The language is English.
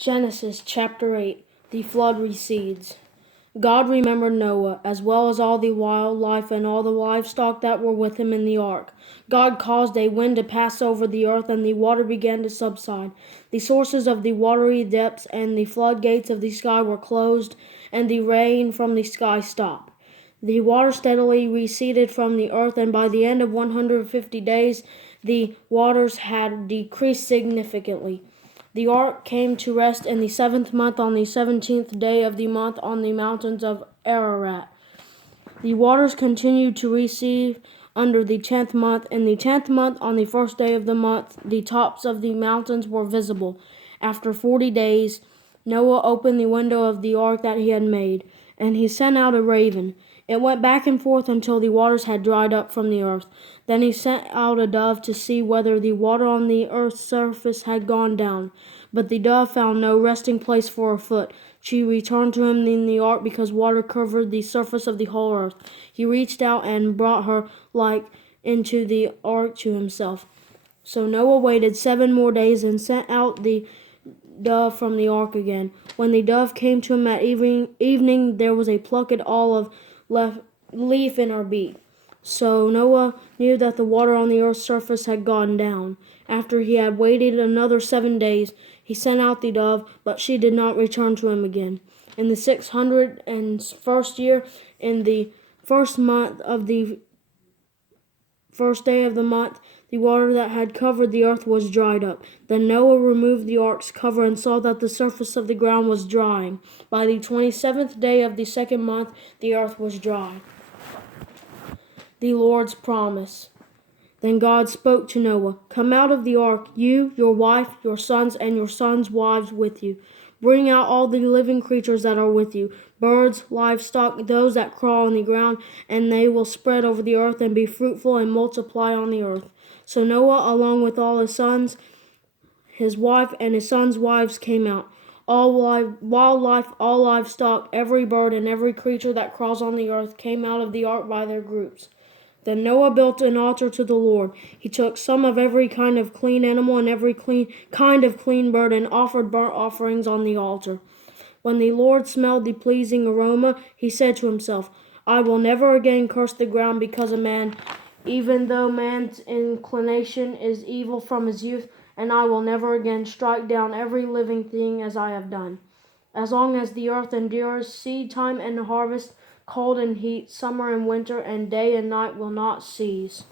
Genesis chapter 8. The flood recedes. God remembered Noah, as well as all the wildlife and all the livestock that were with him in the ark. God caused a wind to pass over the earth, and the water began to subside. The sources of the watery depths and the floodgates of the sky were closed, and the rain from the sky stopped. The water steadily receded from the earth, and by the end of 150 days, the waters had decreased significantly. The ark came to rest in the 7th month on the 17th day of the month on the mountains of Ararat. The waters continued to recede under the 10th month. In the 10th month, on the 1st day of the month, the tops of the mountains were visible. After 40 days, Noah opened the window of the ark that he had made, and he sent out a raven. It went back and forth until the waters had dried up from the earth. Then he sent out a dove to see whether the water on the earth's surface had gone down. But the dove found no resting place for her foot. She returned to him in the ark because water covered the surface of the whole earth. He reached out and brought her into the ark to himself. So Noah waited 7 more days and sent out the dove from the ark again. When the dove came to him at evening, there was a plucked olive leaf in her beak. So Noah knew that the water on the earth's surface had gone down. After he had waited another 7 days, he sent out the dove, but she did not return to him again. In the 601st year, in the 1st month of the 1st day of the month, the water that had covered the earth was dried up. Then Noah removed the ark's cover and saw that the surface of the ground was drying. By the 27th day of the 2nd month, the earth was dry. The Lord's promise. Then God spoke to Noah, "Come out of the ark, you, your wife, your sons, and your sons' wives with you. Bring out all the living creatures that are with you, birds, livestock, those that crawl on the ground, and they will spread over the earth and be fruitful and multiply on the earth." So Noah, along with all his sons, his wife, and his sons' wives came out. All wildlife, all livestock, every bird, and every creature that crawls on the earth came out of the ark by their groups. Then Noah built an altar to the Lord. He took some of every kind of clean animal and every kind of clean bird and offered burnt offerings on the altar. When the Lord smelled the pleasing aroma, he said to himself, "I will never again curse the ground because of man, even though man's inclination is evil from his youth, and I will never again strike down every living thing as I have done. As long as the earth endures, seed time and harvest, cold and heat, summer and winter, and day and night will not cease."